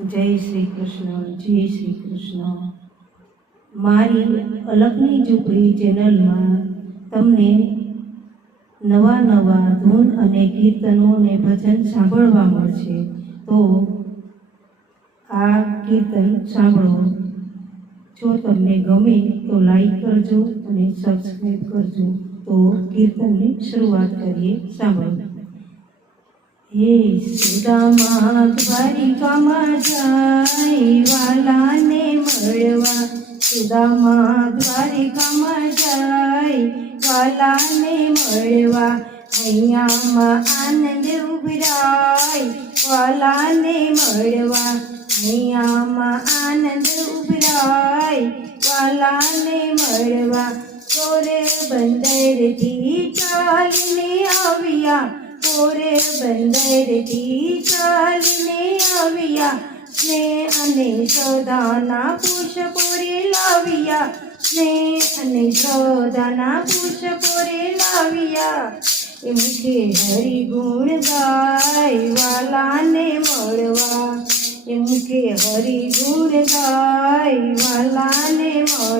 જય શ્રી કૃષ્ણ, જય શ્રી કૃષ્ણ. મારી અલગની ઝૂંપડી ચેનલમાં તમને નવા નવા ધૂન અને કીર્તનો ને ભજન સાંભળવા મળશે. તો આ કીર્તન સાંભળો. જો તમને ગમે તો લાઈક કરજો અને સબસ્ક્રાઈબ કરજો. તો કીર્તનની શરૂઆત કરીએ સાંભળો હે સુદામા દ્વારિકામાં જાય વાલાને મળવા. સુદામા દ્વારિકામાં જાય વાલાને મળવા. અહીંયામાં આનંદ ઉભરાય વાલાને મળવા. અહીંયામાં આનંદ ઉભરાય વાલાને મળવા. ગોરે બંદરથી ચાલીને આવ્યા. પોરે બંદરથી ચાલીને આવ્યા. ને અને શ્રદ્ધાના પુષ્પોરે લાવ્યા. ને અને શ્રદ્ધાના પુષ્પોરે લાવ્યા. એમ કે હરિગુણ ગાય વાલાને મળવા. એમ કે હરિગુણ ગાય વાલાને મળવા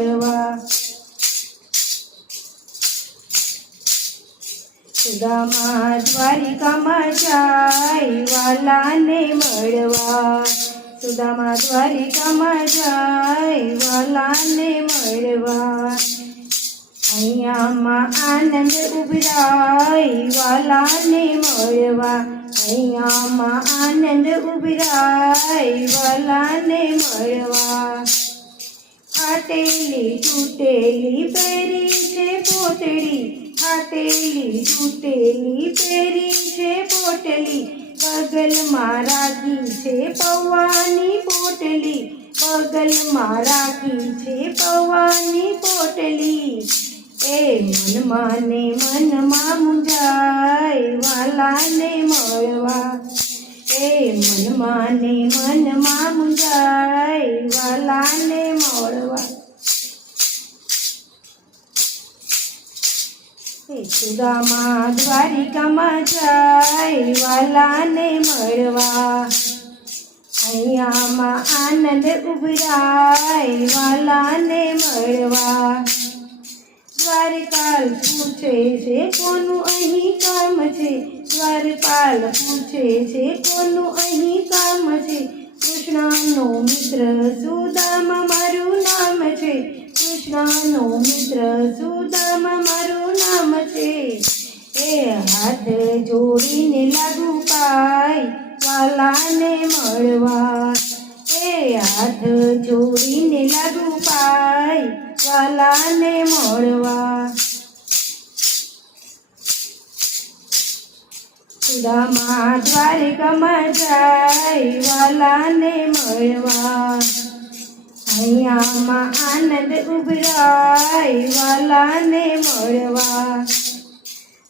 સુદામા દ્વારિકામાં જાય વાલાને મળવા. સુદામા દ્વારિકામાં જાય વાલાને મળવા. અહીંયામાં આનંદ ઉભરાય વાલાને મળવા. અહીંયામાં આનંદ ઉભરાય વાલાને મળવા. ફાટેલી, તૂટેલી, પહેરી છે પોતડી. ફાટેલી તૂટેલી પહેરી છે પોટલી. બગલમાં રાખી છે પૌવાની પોટલી. બગલમાં રાખી છે પૌવાની પોટલી. એ મનમાં ને મનમાં મુંજાય વાલાને મળવા. એ મનમાં ને મનમાં મુંજાય વાલાને મળવા. સુદામા દ્વારિકામાં જાય વાલાને મળવા. અહીંયામાં આનંદ ઉભરાય વાલાને મળવા. દ્વારકાલ પૂછે છે, કોનું અહીં કામ છે? દ્વારપાલ પૂછે છે, કોનું અહીં કામ છે? કૃષ્ણનો મિત્ર, સુદામા મારું નામ છે. કૃષ્ણનો મિત્ર સુદામા મારું નામ છે. એ હાથ જોડીને લાગુ પાય, વાલાને મળવા. એ હાથ જોડીને લાગુ પાય, વાલાને મળવા. સુદામા દ્વારિકામાં જાય, વાલાને મળવા. અહીંયામાં આનંદ ઉભરાય, વાલાને મળવા.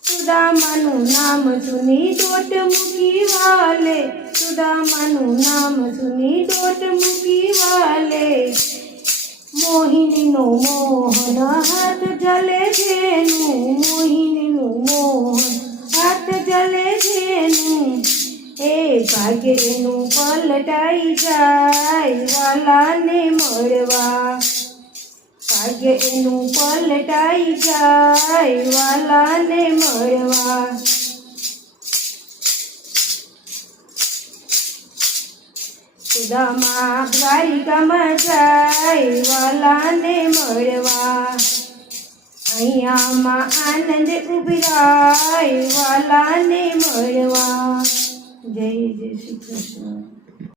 સુદામાનું નામ સુની દોટ મૂકી વાલે, સુદામાનું નામ સુની દોટ મૂકી વાલે. મોહિનીનો મોહન હાથ જલે ભાગ્યનું પલટાઈ જાય વાલાને મળવા. ભાગ્ય એનું પલટાઈ જાય વાલાને મળવા. સુદામા દ્વારિકામાં જાય વાલાને મળવા. અહીંયામાં આનંદ ઉભરાય વાલાને મળવા. જય જય શ્રી કૃષ્ણ.